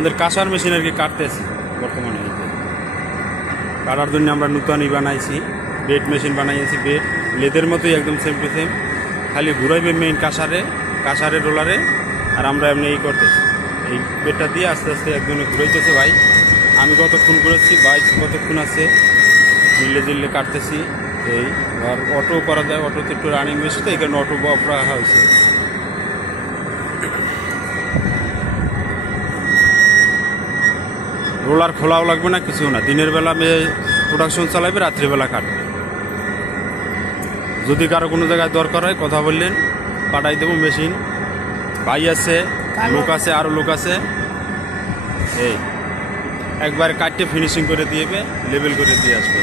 আমাদের কাঁসার মেশিন আর কি কাটতেছি বর্তমানে। এই যে কাটার জন্য আমরা নূতনই বানাইছি, বেড মেশিন বানাইছি, বেড লেদের মতোই একদম সেম টু সেম, খালি ঘুরাইবে মেইন কাঁসারে রোলারে, আর আমরা এমনি এই করতেছি। এই বেডটা দিয়ে আস্তে আস্তে একজনে ঘুরাইতেছে ভাই। আমি কতক্ষণ ঘুরেছি, বাইক কতক্ষণ আছে, মিললে জিললে কাটতেছি। এই আর অটো করা যায়, অটোতে একটু রানিং বেশি তো এখানে অটো অফ রাখা হয়েছে। রোলার খোলাও লাগবে না, কিছু না। দিনের বেলা প্রোডাকশন চালাবে, রাত্রিবেলা কাটবে। যদি কারো কোনো জায়গায় দরকার হয় কথা বললেন, পাঠাই দেবো মেশিন। ভাই আছে, লোক আছে, আরও লোক আছে। এই একবার কাটতে ফিনিশিং করে দিয়েবে, লেবেল করে দিয়ে আসবে।